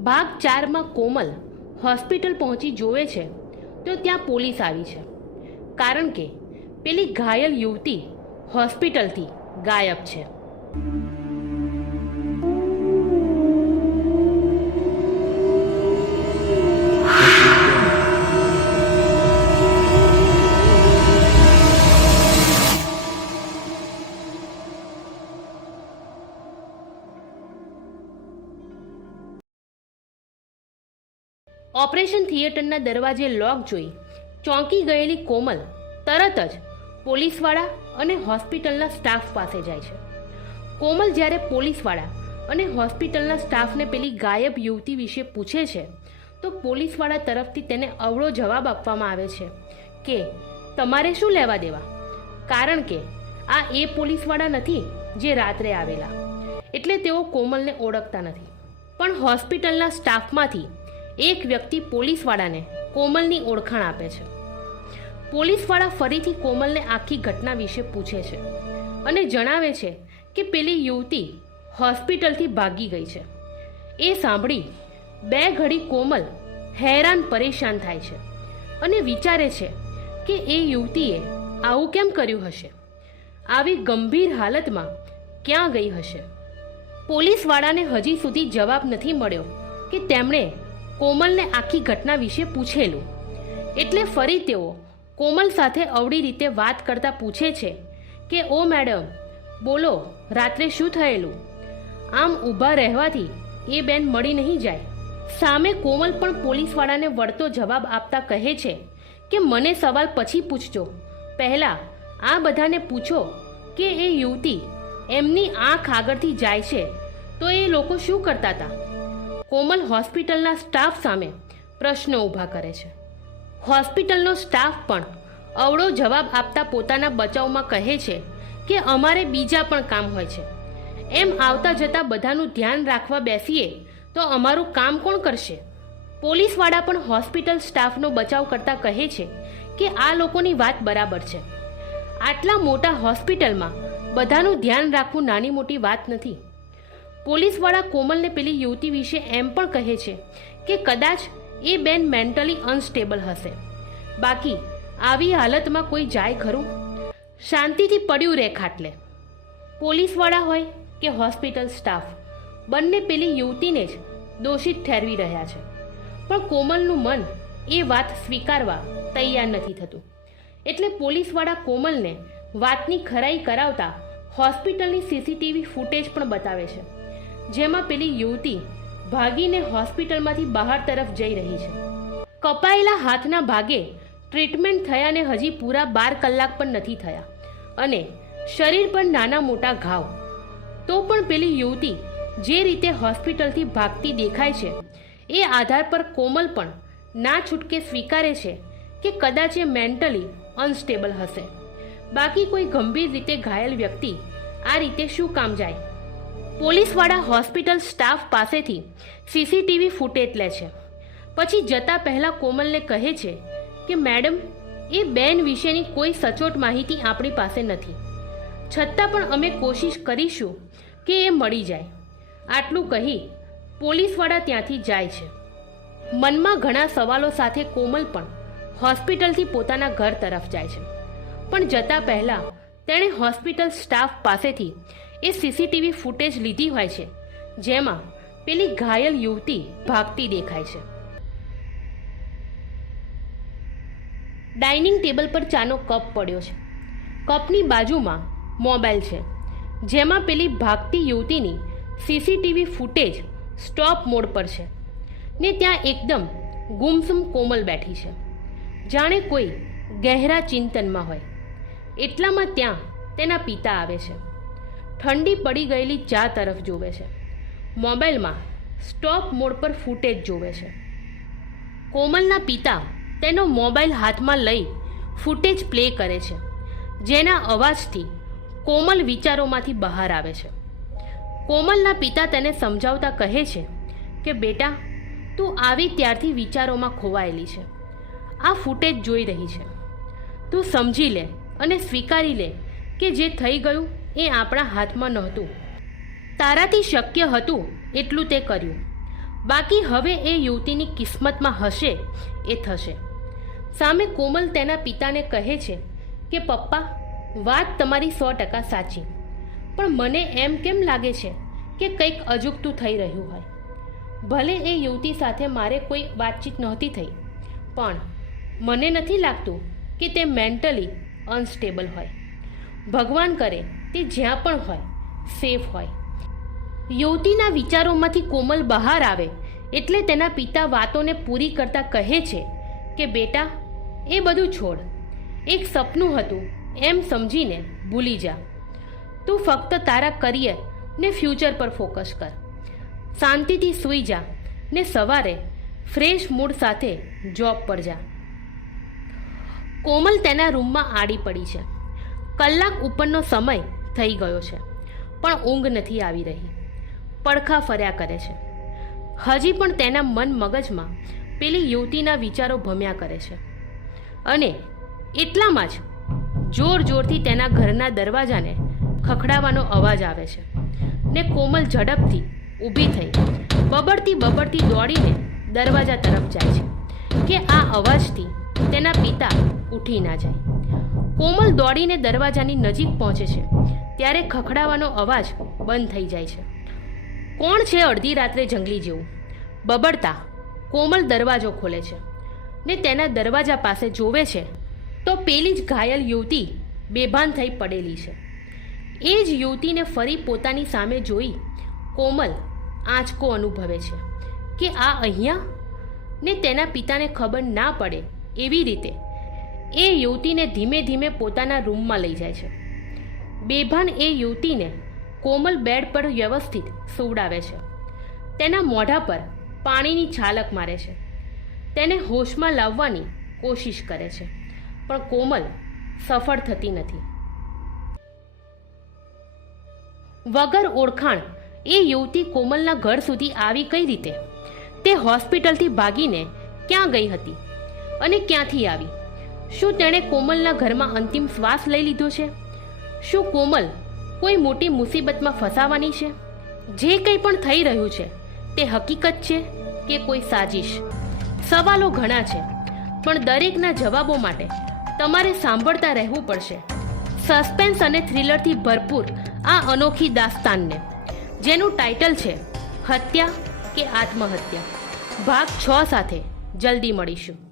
ભાગ ચારમાં કોમલ હોસ્પિટલ પહોંચી જોવે છે, તો ત્યાં પોલીસ આવી છે. કારણ કે પેલી ઘાયલ યુવતી હોસ્પિટલથી ગાયબ છે. ઓપરેશન થિયેટરના દરવાજે લોક જોઈ ચોંકી ગયેલી કોમલ તરત જ પોલીસવાળા અને હોસ્પિટલના સ્ટાફ પાસે જાય છે. કોમલ જ્યારે પોલીસવાળા અને હોસ્પિટલના સ્ટાફને પેલી ગાયબ યુવતી વિશે પૂછે છે, તો પોલીસવાળા તરફથી તેને અવળો જવાબ આપવામાં આવે છે કે, તમારે શું લેવા દેવા? કારણ કે આ એ પોલીસવાળા નથી જે રાત્રે આવેલા. એટલે તેઓ કોમલને ઓળખતા નથી. પણ હોસ્પિટલના સ્ટાફમાંથી એક વ્યક્તિ પોલીસવાળાને કોમલની ઓળખાણ આપે છે. પોલીસવાળા ફરીથી કોમલને આખી ઘટના વિશે પૂછે છે અને જણાવે છે કે પેલી યુવતી હોસ્પિટલથી ભાગી ગઈ છે. એ સાંભળી બે ઘડી કોમલ હેરાન પરેશાન થાય છે અને વિચારે છે કે એ યુવતીએ આવું કેમ કર્યું હશે? આવી ગંભીર હાલતમાં ક્યાં ગઈ હશે? પોલીસવાળાને હજી સુધી જવાબ નથી મળ્યો કે તેમણે કોમલને આખી ઘટના વિશે પૂછેલું. એટલે ફરી તેઓ કોમલ સાથે અવળી રીતે વાત કરતા પૂછે છે કે, ઓ મેડમ, બોલો, રાત્રે શું થયેલું? આમ ઊભા રહેવાથી એ બેન મળી નહીં જાય. સામે કોમલ પણ પોલીસવાળાને વળતો જવાબ આપતા કહે છે કે, મને સવાલ પછી પૂછજો. પહેલાં આ બધાને પૂછો કે એ યુવતી એમની આંખ આગળથી જાય છે તો એ લોકો શું કરતા હતા કોમલ હોસ્પિટલના સ્ટાફ સામે પ્રશ્નો ઊભા કરે છે. હોસ્પિટલનો સ્ટાફ પણ અવળો જવાબ આપતા પોતાના બચાવમાં કહે છે કે અમારે બીજા પણ કામ હોય છે. એમ આવતા જતા બધાનું ધ્યાન રાખવા બેસીએ તો અમારું કામ કોણ કરશે? પોલીસવાળા પણ હોસ્પિટલ સ્ટાફનો બચાવ કરતા કહે છે કે આ લોકોની વાત બરાબર છે. આટલા મોટા હોસ્પિટલમાં બધાનું ધ્યાન રાખવું નાની મોટી વાત નથી. પોલીસવાળા કોમલને પેલી યુવતી વિશે એમ પણ કહે છે કે કદાચ એ બેન મેન્ટલી અનસ્ટેબલ હશે. બાકી, આવી હાલતમાં કોઈ જાય ખરું? શાંતિથી પડ્યું રહે ખાટલે પોલીસવાળા હોય કે હોસ્પિટલ સ્ટાફ, બંને પેલી યુવતીને જ દોષિત ઠેરવી રહ્યા છે. પણ કોમલનું મન એ વાત સ્વીકારવા તૈયાર નથી થતું. એટલે પોલીસવાળા કોમલને વાતની ખરાઈ કરાવતા હોસ્પિટલની સીસીટીવી ફૂટેજ પણ બતાવે છે. જેમાં પેલી યુવતી ભાગીને હોસ્પિટલમાંથી બહાર તરફ જઈ રહી છે. કપાયેલા હાથના ભાગે ટ્રીટમેન્ટ થયાને હજી પૂરા બાર કલાક પણ નથી થયા અને શરીર પર નાના મોટા ઘાવ. તો પણ પેલી યુવતી જે રીતે હોસ્પિટલથી ભાગતી દેખાય છે, એ આધાર પર કોમલ પણ ના છૂટકે સ્વીકારે છે કે કદાચ એ મેન્ટલી અનસ્ટેબલ હશે. બાકી કોઈ ગંભીર રીતે ઘાયલ વ્યક્તિ આ રીતે શું કામ જાય? પોલીસવાળા હોસ્પિટલ સ્ટાફ પાસેથી સીસીટીવી ફૂટેજ લે છે. પછી જતા પહેલાં કોમલને કહે છે કે, મેડમ, એ બેન વિશેની કોઈ સચોટ માહિતી આપણી પાસે નથી. છતાં પણ અમે કોશિશ કરીશું કે એ મળી જાય. આટલું કહી પોલીસવાળા ત્યાંથી જાય છે. મનમાં ઘણા સવાલો સાથે કોમલ પણ હોસ્પિટલથી પોતાના ઘર તરફ જાય છે. પણ જતા પહેલાં તેણે હોસ્પિટલ સ્ટાફ પાસેથી એ સીસીટીવી ફૂટેજ લીધી હોય છે, જેમાં પેલી ઘાયલ યુવતી ભાગતી દેખાય છે. ડાઇનિંગ ટેબલ પર ચાનો કપ પડ્યો છે. કપની બાજુમાં મોબાઈલ છે, જેમાં પેલી ભાગતી યુવતીની સીસીટીવી ફૂટેજ સ્ટોપ મોડ પર છે ને ત્યાં એકદમ ગુમસુમ કોમલ બેઠી છે. જાણે કોઈ ગહેરા ચિંતનમાં હોય. એટલામાં ત્યાં તેના પિતા આવે છે. ઠંડી પડી ગયેલી ચા તરફ જોવે છે. મોબાઈલમાં સ્ટોપ મોડ પર ફૂટેજ જોવે છે. કોમલના પિતા તેનો મોબાઈલ હાથમાં લઈ ફૂટેજ પ્લે કરે છે. જેના અવાજથી કોમલ વિચારોમાંથી બહાર આવે છે. કોમલના પિતા તેને સમજાવતા કહે છે કે, બેટા, તું આવી ત્યારથી વિચારોમાં ખોવાયેલી છે. આ ફૂટેજ જોઈ રહી છે. તું સમજી લે અને સ્વીકારી લે કે જે થઈ ગયું એ આપણા હાથમાં નહોતું. તારાથી શક્ય હતું એટલું તે કર્યું. બાકી હવે એ યુવતીની કિસ્મતમાં હશે એ થશે. સામે કોમલ તેના પિતાને કહે છે કે, પપ્પા, વાત તમારી સો ટકા સાચી. પણ મને એમ કેમ લાગે છે કે કંઈક અજુગતું થઈ રહ્યું હોય? ભલે એ યુવતી સાથે મારે કોઈ વાતચીત નહોતી થઈ, પણ મને નથી લાગતું કે તે મેન્ટલી અનસ્ટેબલ હોય. ભગવાન કરે તે જ્યાં પણ હોય સેફ હોય. યુવતીના વિચારોમાંથી કોમલ બહાર આવે, એટલે તેના પિતા વાતોને પૂરી કરતા કહે છે કે, બેટા, એ બધું છોડ. એક સપનું હતું, એમ સમજીને ભૂલી જા. તું ફક્ત તારા કરિયર ને ફ્યુચર પર ફોકસ કર. શાંતિથી સૂઈ જા ને સવારે ફ્રેશ મૂડ સાથે જોબ પર જા. કોમલ તેના રૂમમાં આડી પડી છે. કલાક ઉપરનો સમય થઈ ગયો છે. પણ ઊંઘ નથી આવી રહી. પડખા ફર્યા કરે છે. હજી પણ તેના મન મગજમાં પેલી યુવતીના વિચારો ભમ્યા કરે છે. અને એટલામાં જ જોર જોરથી તેના ઘરના દરવાજાને ખખડાવાનો અવાજ આવે છે ને કોમલ ઝડપથી ઊભી થઈ બબડતી બબડતી દોડીને દરવાજા તરફ જાય છે કે આ અવાજથી તેના પિતા ઉઠી ના જાય. કોમલ દોડીને દરવાજાની નજીક પહોંચે છે. ત્યારે ખખડાવાનો અવાજ બંધ થઈ જાય છે. કોણ છે અડધી રાત્રે જંગલી જેવું? બબડતા કોમલ દરવાજો ખોલે છે ને તેના દરવાજા પાસે જોવે છે તો પેલી જ ઘાયલ યુવતી બેભાન થઈ પડેલી છે. એ જ યુવતીને ફરી પોતાની સામે જોઈ કોમલ આંચકો અનુભવે છે કે આ અહીંયા? ને તેના પિતાને ખબર ના પડે એવી રીતે એ યુવતીને ધીમે ધીમે પોતાના રૂમમાં લઈ જાય છે. બેભાન એ યુવતીને કોમલ બેડ પર વ્યવસ્થિત સુવડાવે છે. તેના મોઢા પર પાણીની છાલક મારે છે. તેને હોશમાં લાવવાની કોશિશ કરે છે, પણ કોમલ સફળ થતી નથી. વગર ઓળખાણ એ યુવતી કોમલના ઘર સુધી આવી કઈ રીતે? તે હોસ્પિટલથી ભાગીને ક્યાં ગઈ હતી અને ક્યાંથી આવી? શું તેણે કોમલના ઘરમાં અંતિમ શ્વાસ લઈ લીધો છે? શું કોમલ કોઈ મોટી મુસીબતમાં ફસાવાની છે? જે કંઈ પણ થઈ રહ્યું છે, તે હકીકત છે કે કોઈ સાજિશ? સવાલો ઘણા છે, પણ દરેકના જવાબો માટે તમારે સાંભળતા રહેવું પડશે. સસ્પેન્સ અને થ્રિલરથી ભરપૂર આ અનોખી દાસ્તાનને, જેનું ટાઇટલ છે, હત્યા કે આત્મહત્યા. ભાગ છ સાથે જલ્દી મળીશું.